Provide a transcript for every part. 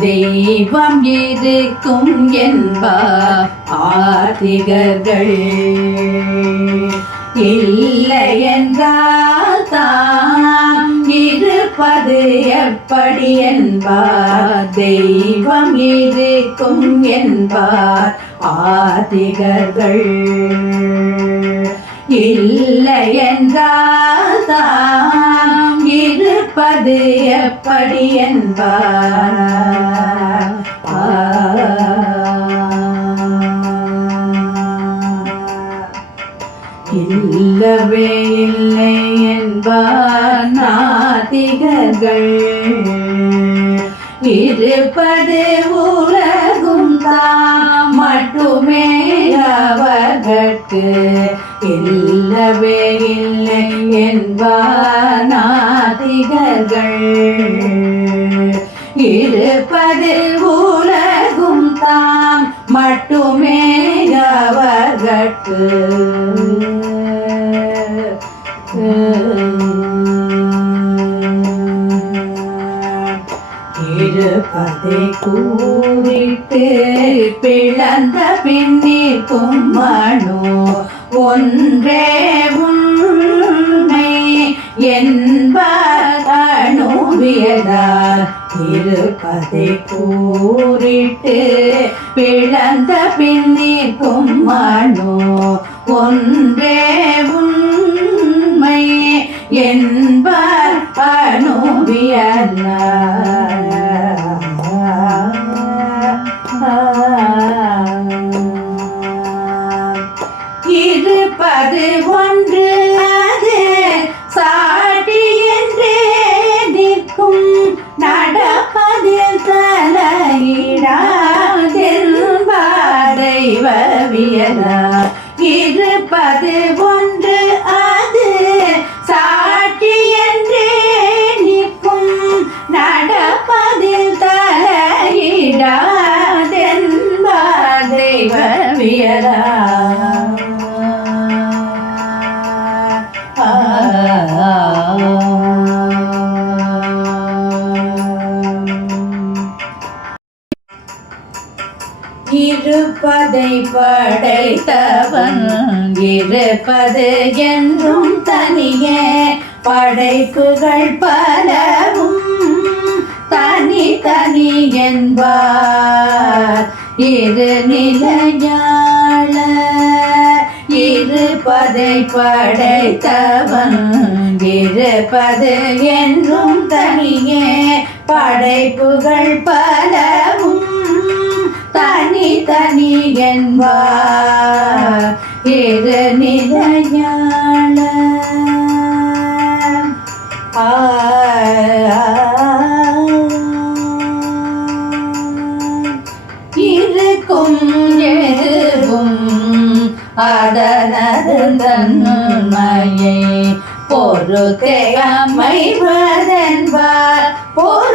தெய்வம் இருக்கும் என்பார் ஆதிகர்கள். இல்லை என்றால் தான் இருப்பது எப்படி என்பார் தெய்வம் இருக்கும் என்பார் ஆதிகர்கள். இல்லை என்றால் அது எப்படி என்பார்? இல்லவே இல்லை என்பார் நாதிகர்கள் இருப்பது உலகும் தான் மட்டுமே அவர்கட்கு. இல்லவே இல்லை என்பார் நாதிகர்கள் இருப்பது உலகும் தாம் மட்டுமே அவர்கட்கு. இருப்பதை கூறிட்டு பிளந்த பின்னிற்கும் மனோ ஒன்றே உண்மை என்பார் இருப்பதை கூறிட்டு பிளந்த பின்னிற்கும் மனோ. ஒன்றே உண்மை என்பார் அணுவியலார் தலையிடாதென்பதைவவியலா படைத்தவன் இருப்பது என்றும் தனியே. படைப்புகள் பலவும் தனி தனி என்பார். இரு நிலையாள இருப்பதை படைத்தவன் இருப்பது என்றும் தனியே. படைப்புகள் பலவும் தனி தனி என்பார் இரு நிலையாள ஆ. இருக்கும் எதுவும் அதனது தன்மையை பொறுத்தே அமைவதென்பார் பொருளிகளான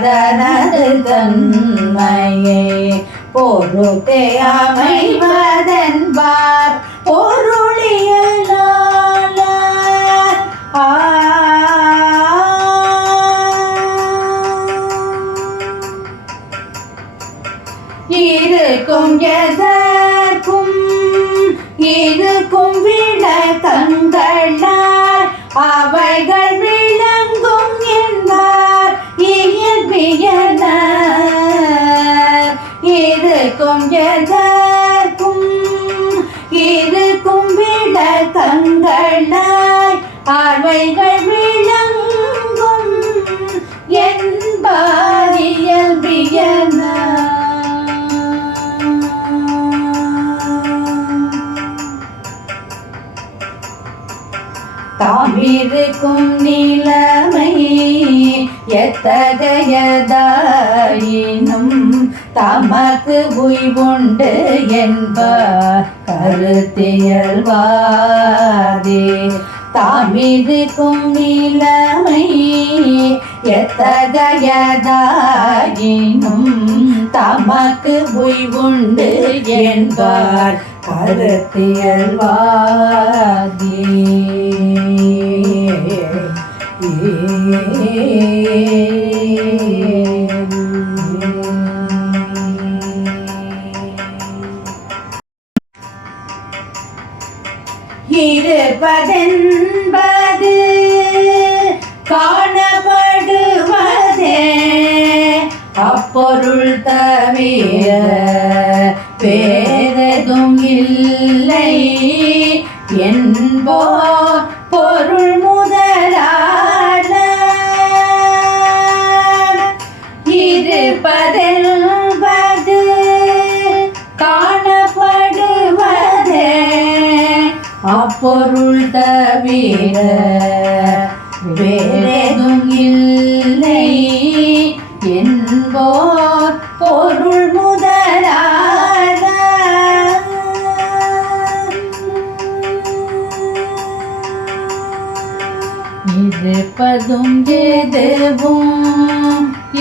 அதனது தன்மையை பொறுத்தே அமைவர் விளக்கங்களாய் விளங்கும் என்பார் இயல்பியல தாமிருக்கும் நிலைமை எத்தகையதாயினும் தமக்கு உய்வுண்டு என்பார் கருத்தியல்வாதே. தாமிருக்கும் நிலமை எத்தகையதாயினும் தமக்கு உய்வுண்டு என்பார் கருத்தியல்வாதி ஏ இருப்பதென்பது காணப்படுவதே. அப்பொருள் தவிர இருப்பதும் எதுவும்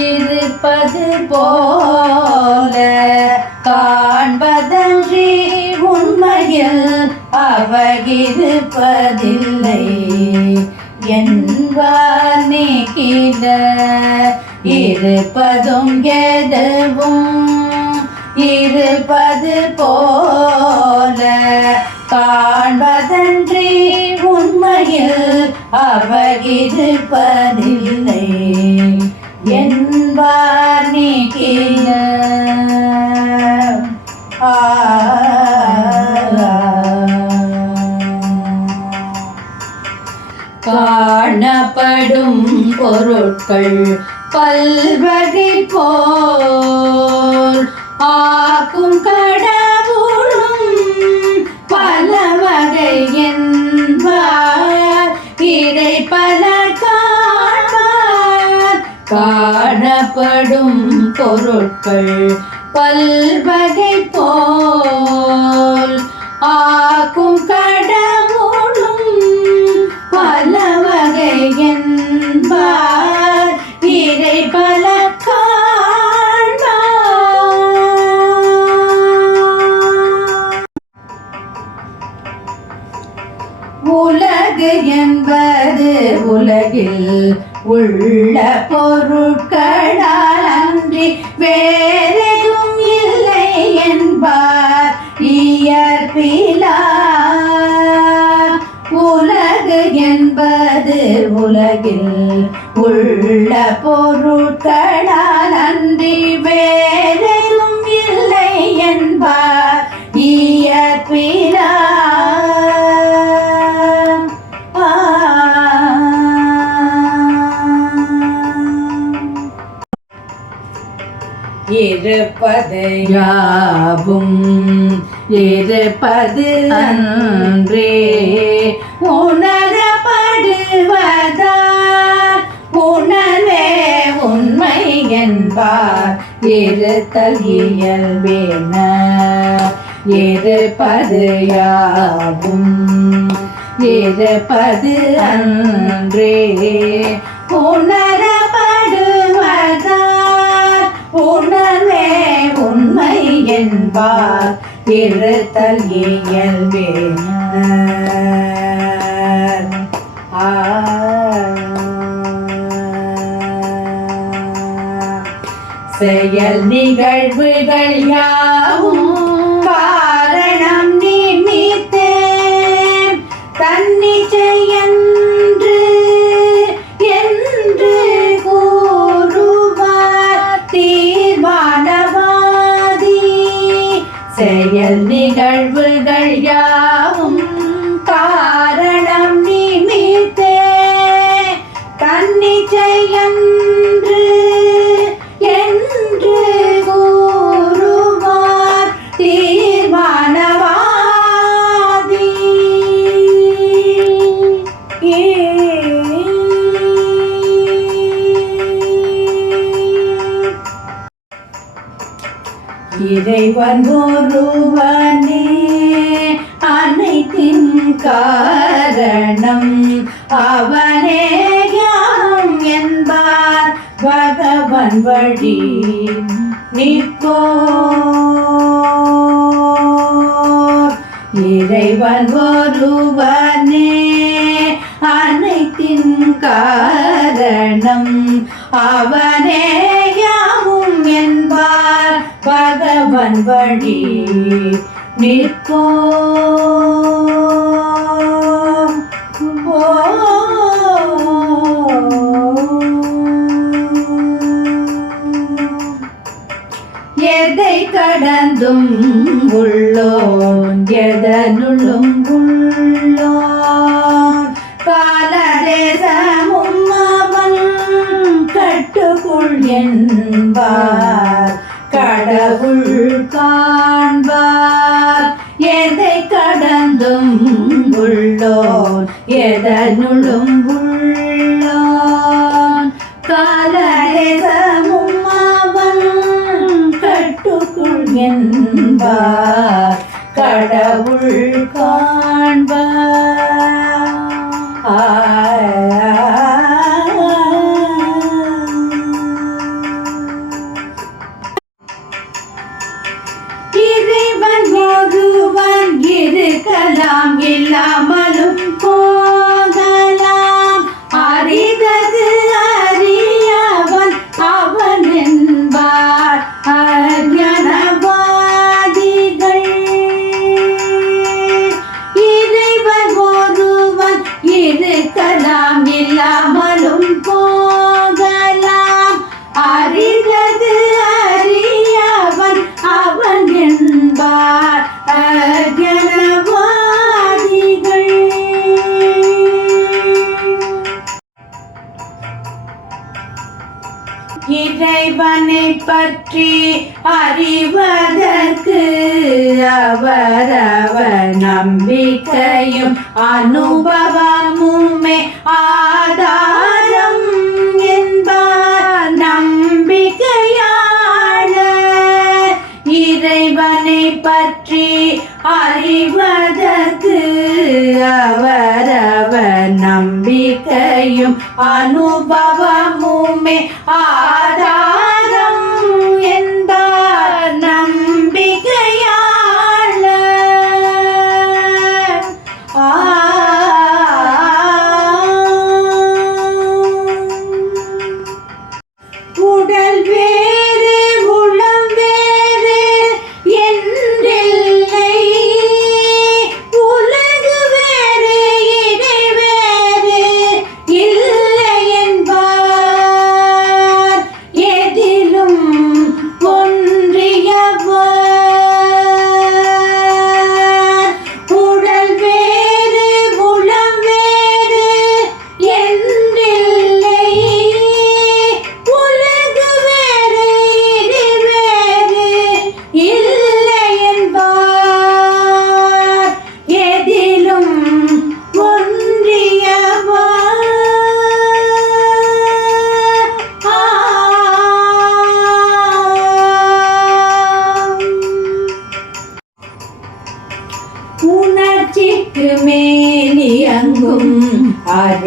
இருப்பது போல காண்பதன்றி உண்மையில் அவகிருப்பதில்லை. என்பார் நீக்கிட இருப்பதும் எதுவும் இருப்பது போல காண்பதன்றி உண்மையில் அவகிருப்பதில்லை என்பார் நீக்கிய காணப்படும் பொருட்கள் பல்வகை போல் ஆக்கும் பல காணப்படும் பொருட்கள் பல்வகை போல் ஆக்கும் கடமுடும் பல வகை என்பார். இதை பல காண்பார் உலகு என்பது உலகில் உள்ள பொருட்களால் அன்றி வேறெதும் இல்லை என்பார் இயற்பிலா உலகு என்பது உலகில் உள்ள பொருட்களால் இருப்பது யாவும் இருப்பது அன்றே உணரப்படுவதா உணர்வே உண்மை என்பார். இருத்தல் இயல்பேன இருப்பது யாவும் இருப்பது அன்றே உணரப்படுவதா உணர்வே என்பார். இருத்தல் இயல்பேன செயல் நிகழ்வுகள் யார்? இறைவன் ஒருவனே அனைத்தின் கா வழி நிற்போ No, no. பற்றி அறிவதற்கு அவரவர் நம்பிக்கையும் அனுபவம்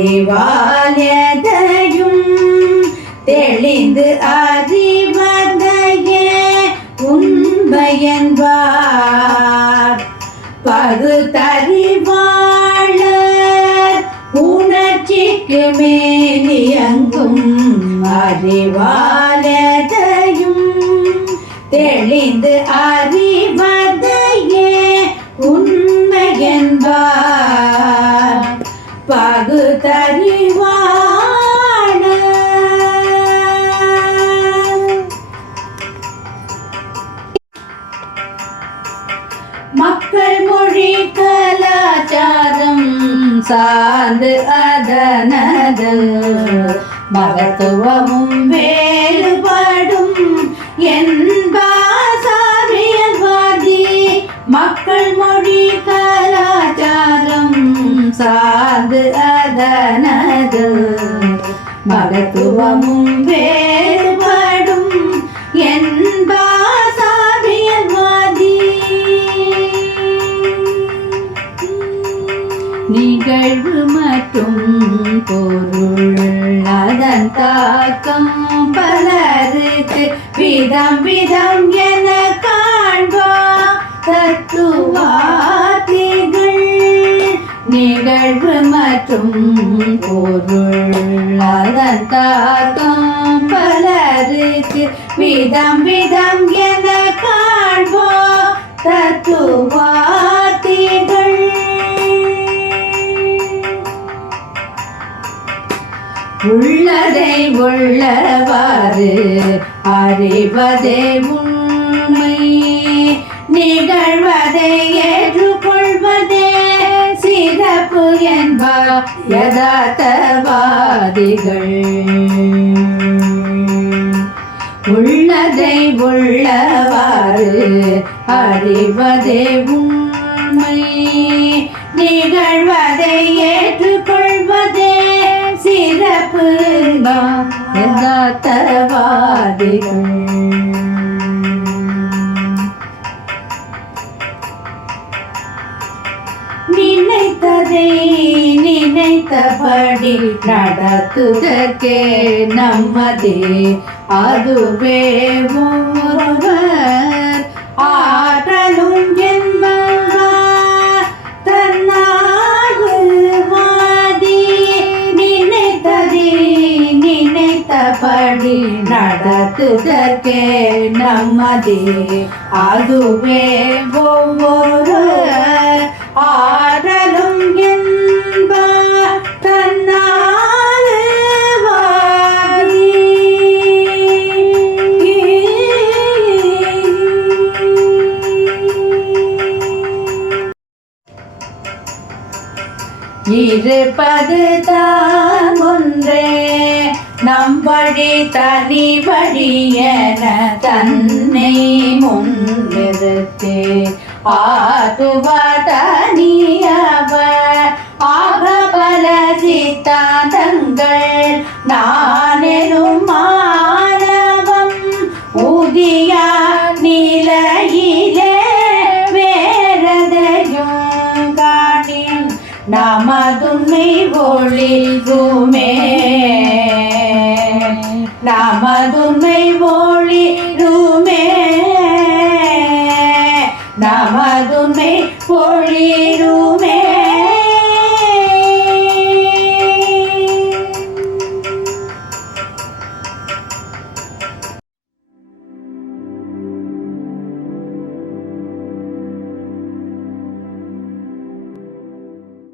அறிவாலயதையும் தெளிந்து அறிவதைய உண்மையன்பார். பகுத்தறிவாளர் உணர்ச்சிக்கு மேலியங்கும் அறிவாலயதையும் தெளிந்து அறி சார்ந்து அதனது மகத்துவமும் வேறுபாடும் என்பாசாமியவாதி மக்கள் மொழி கலாச்சாரம் சார்ந்து அதனது மகத்துவமும் வே பத்து வார்த்தைகள் நிகழ்வு மற்றும் பொருள் அதன் தாக்கம் பலருக்கு விதம் விதம் என காண்போ தத்துவார்த்தைகள் உள்ளதை உள்ளவாறு அறிவதே நிகழ்வதை ஏற்றுக்கொள்வதே சிறப்பு என்பார் யதார்த்தவாதிகள். உள்ளதை உள்ளவாறு அறிவதே உண்மை. நிகழ்வதை ஏற்றுக்கொள்வதே சிறப்பு யதார்த்தவாதிகள். நினைத்ததை நினைத்தபடி நடத்துதற்கே நம்மதே அதுவே ஒருவர் ஆற்றலும் என்பவர் தன்னார்வு நினைத்தபடி நடத்துதற்கே நம்மதே அதுவே ஒவ்வொருவர் இருப்பது தான் ஒன்றே. நம் வழி தனி வழியன தன்னை முன்னிறுத்தே. ஆத்துவதனியவர் ஆக பல சித்தாந்தங்கள் நானெனும் மாணவம் ஊதிய நிலையில் ஒளி